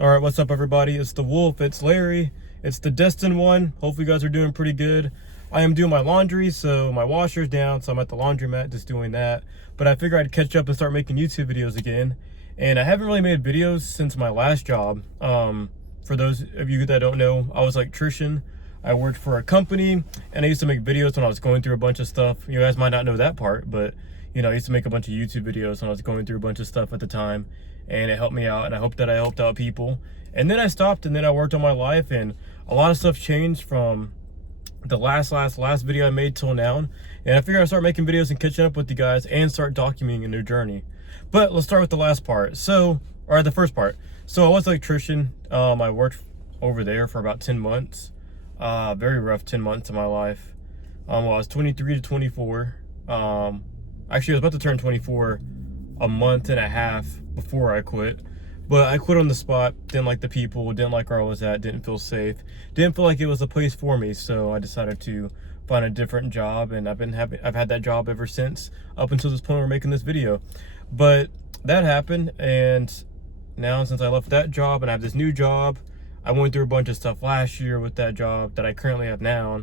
All right, what's up, everybody? It's the Wolf. It's Larry. It's the Destin one. Hopefully, you guys are doing pretty good. I am doing my laundry, so my washer's down, so I'm at the laundromat just doing that. But I figured I'd catch up and start making YouTube videos again. And I haven't really made videos since my last job. For those of you that don't know, I was an electrician. I worked for a company, and I used to make videos when I was going through a bunch of stuff. You guys might not know that part, but I used to make a bunch of YouTube videos when I was going through a bunch of stuff at the time, and it helped me out, and I hope that I helped out people. And then I stopped, and then I worked on my life, and a lot of stuff changed from the last video I made till now. And I figured I'd start making videos and catching up with you guys and start documenting their journey. But let's start with the last part. Or the first part. So I was an electrician. I worked over there for about 10 months. Very rough 10 months of my life. I was 23 to 24. Actually, I was about to turn 24 a month and a half before I quit. But I quit on the spot. Didn't like the people, didn't like where I was at, didn't feel safe, didn't feel like it was a place for me. So I decided to find a different job, and I've had that job ever since, up until this point we're making this video. But that happened, and now since I left that job and I have this new job, I went through a bunch of stuff last year with that job that I currently have now.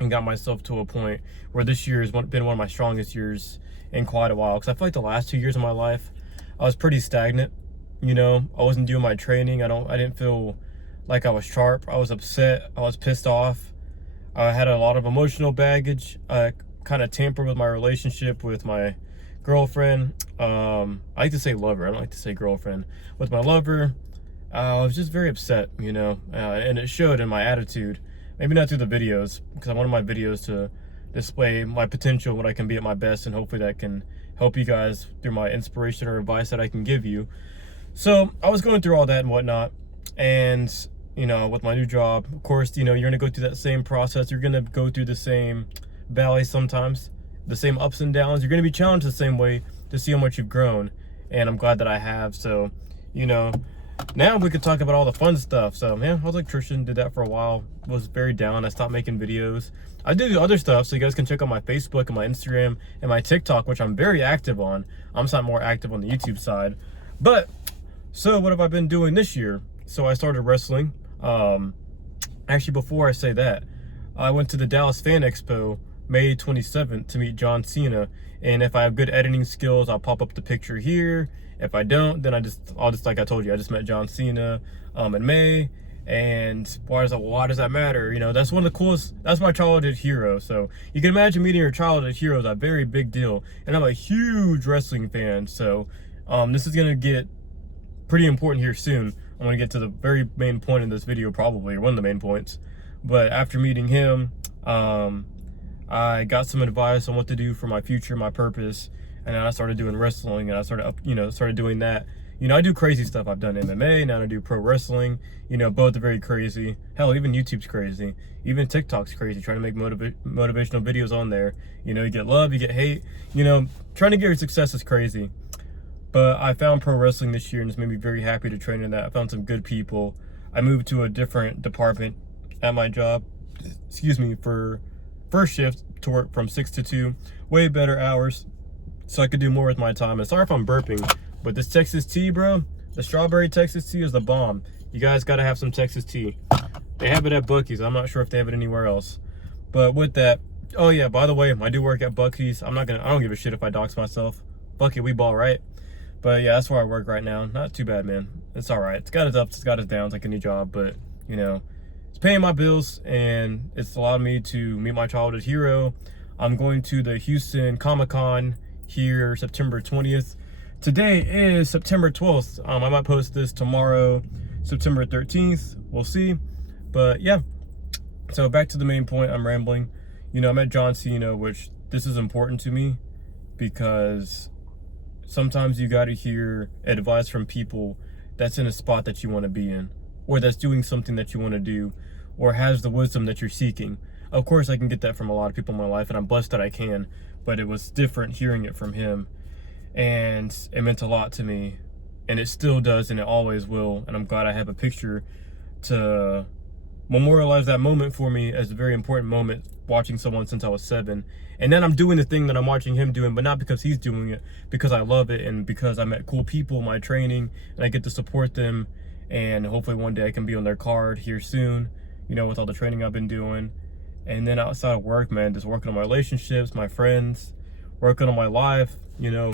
And got myself to a point where this year has been one of my strongest years in quite a while. Because I feel like the last 2 years of my life, I was pretty stagnant. I wasn't doing my training. I didn't feel like I was sharp. I was upset. I was pissed off. I had a lot of emotional baggage. I kind of tampered with my relationship with my girlfriend. I like to say lover. I don't like to say girlfriend. With my lover, I was just very upset, and it showed in my attitude. Maybe not through the videos, because I wanted my videos to display my potential, what I can be at my best, and hopefully that can help you guys through my inspiration or advice that I can give you. So I was going through all that and whatnot, and with my new job, of course, you're gonna go through that same process. You're gonna go through the same valleys sometimes, the same ups and downs. You're gonna be challenged the same way to see how much you've grown, and I'm glad that I have. So, now we could talk about all the fun stuff. So yeah, I was an electrician, did that for a while, was very down. I stopped making videos. I do other stuff, so you guys can check out my Facebook and my Instagram and my TikTok, which I'm very active on. I'm just not more active on the YouTube side. But so what have I been doing this year? So I started wrestling. Actually, before I say that, I went to the Dallas Fan Expo May 27th to meet John Cena. And if I have good editing skills, I'll pop up the picture here. If I don't, then I'll just like I told you, I just met John Cena in May. And why does that matter? That's one of the coolest. That's my childhood hero. So you can imagine meeting your childhood hero is a very big deal. And I'm a huge wrestling fan. So this is gonna get pretty important here soon. I'm gonna get to the very main point in this video, probably, or one of the main points. But after meeting him, I got some advice on what to do for my future, my purpose, and then I started doing wrestling, and I started doing that. I do crazy stuff. I've done MMA, now I do pro wrestling. Both are very crazy. Hell, even YouTube's crazy. Even TikTok's crazy, trying to make motivational videos on there. You get love, you get hate. Trying to get your success is crazy. But I found pro wrestling this year, and it's made me very happy to train in that. I found some good people. I moved to a different department at my job, for first shift, to work from 6 to 2, way better hours, so I could do more with my time. And sorry if I'm burping, but this Texas tea, bro, the strawberry Texas tea is the bomb. You guys gotta have some Texas tea. They have it at Buc-ee's. I'm not sure if they have it anywhere else. But with that, oh yeah, by the way, I do work at Buc-ee's. I don't give a shit if I dox myself. Buc-ee, we ball, right? But yeah, that's where I work right now. Not too bad, man. It's all right. It's got its ups, it's got its downs, like any job, but it's paying my bills, and it's allowed me to meet my childhood hero. I'm going to the Houston Comic-Con here September 20th. Today is September 12th. I might post this tomorrow, September 13th. We'll see. But yeah, so back to the main point. I'm rambling. I met John Cena, which this is important to me because sometimes you got to hear advice from people that's in a spot that you want to be in, or that's doing something that you want to do, or has the wisdom that you're seeking. Of course, I can get that from a lot of people in my life, and I'm blessed that I can, but it was different hearing it from him, and it meant a lot to me, and it still does, and it always will, and I'm glad I have a picture to memorialize that moment for me as a very important moment, watching someone since I was 7. And then I'm doing the thing that I'm watching him doing, but not because he's doing it, because I love it and because I met cool people in my training and I get to support them. And hopefully one day I can be on their card here soon, you know, with all the training I've been doing. And then outside of work, man, just working on my relationships, my friends, working on my life, you know,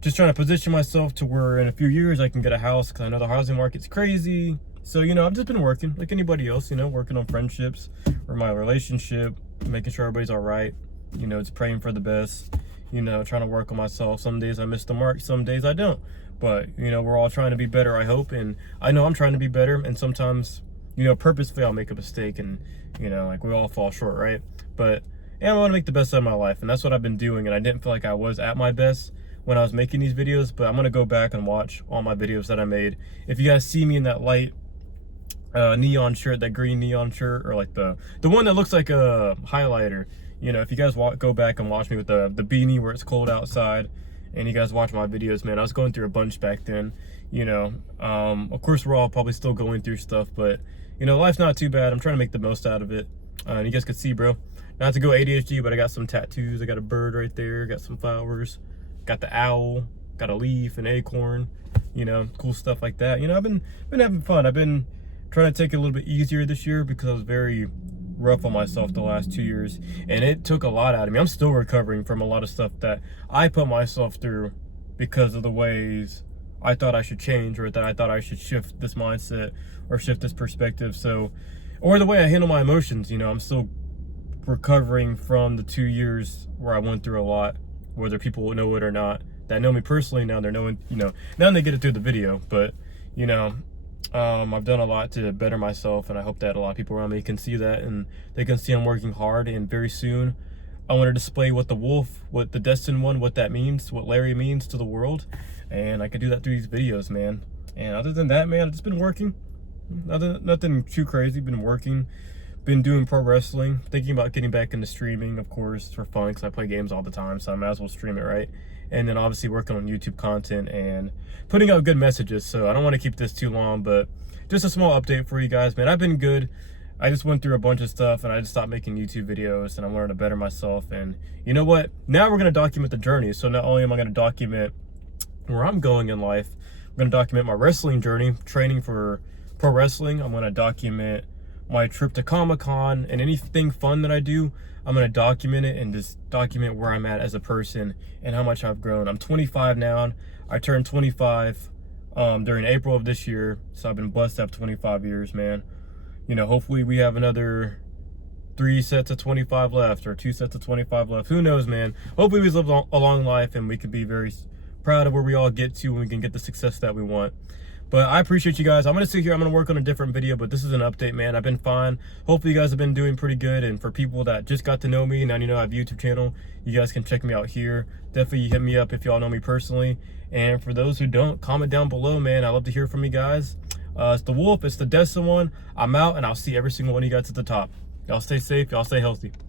just trying to position myself to where in a few years I can get a house, because I know the housing market's crazy. So, you know, I've just been working like anybody else, you know, working on friendships or my relationship, making sure everybody's all right, you know, just praying for the best, you know, trying to work on myself. Some days I miss the mark, some days I don't. But, you know, we're all trying to be better, I hope. And I know I'm trying to be better. And sometimes, you know, purposefully I'll make a mistake and, you know, like we all fall short, right? But yeah, I want to make the best out of my life. And that's what I've been doing. And I didn't feel like I was at my best when I was making these videos, but I'm going to go back and watch all my videos that I made. If you guys see me in that light neon shirt, that green neon shirt, or like the one that looks like a highlighter, you know, if you guys go back and watch me with the beanie where it's cold outside, and you guys watch my videos, man, I was going through a bunch back then, you know. Of course we're all probably still going through stuff, but you know, life's not too bad. I'm trying to make the most out of it. And you guys can see, bro, not to go ADHD, but I got some tattoos. I got a bird right there, got some flowers, got the owl, got a leaf, an acorn, you know, cool stuff like that. You know, I've been having fun. I've been trying to take it a little bit easier this year because I was very rough on myself the last 2 years, and it took a lot out of me. I'm still recovering from a lot of stuff that I put myself through because of the ways I thought I should change, or that I thought I should shift this mindset or shift this perspective. So, or the way I handle my emotions, you know, I'm still recovering from the 2 years where I went through a lot, whether people know it or not. That know me personally, now they're knowing, you know, now they get it through the video. But, you know, I've done a lot to better myself, and I hope that a lot of people around me can see that, and they can see I'm working hard. And very soon I want to display what the wolf, what the destined one, what that means, what Larry means to the world, and I can do that through these videos, man. And other than that, man, it's been working. Nothing too crazy. Been working, been doing pro wrestling, thinking about getting back into streaming, of course, for fun, because I play games all the time, so I might as well stream it, right? And then obviously working on YouTube content and putting out good messages. So I don't want to keep this too long, but just a small update for you guys, man. I've been good. I just went through a bunch of stuff, and I just stopped making YouTube videos, and I'm learning to better myself. And you know what? Now we're going to document the journey. So not only am I going to document where I'm going in life, I'm going to document my wrestling journey, training for pro wrestling. I'm going to document my trip to Comic-Con, and anything fun that I do, I'm going to document it and just document where I'm at as a person and how much I've grown. I'm 25 now. I turned 25 during April of this year, so I've been blessed to have 25 years, man. You know, hopefully we have another 3 sets of 25 left, or 2 sets of 25 left. Who knows, man? Hopefully we live a long life, and we can be very proud of where we all get to, and we can get the success that we want. But I appreciate you guys. I'm going to sit here. I'm going to work on a different video, but this is an update, man. I've been fine. Hopefully you guys have been doing pretty good. And for people that just got to know me, now you know I have a YouTube channel, you guys can check me out here. Definitely hit me up if y'all know me personally. And for those who don't, comment down below, man. I love to hear from you guys. It's the Wolf. It's the destined one. I'm out, and I'll see every single one of you guys at the top. Y'all stay safe. Y'all stay healthy.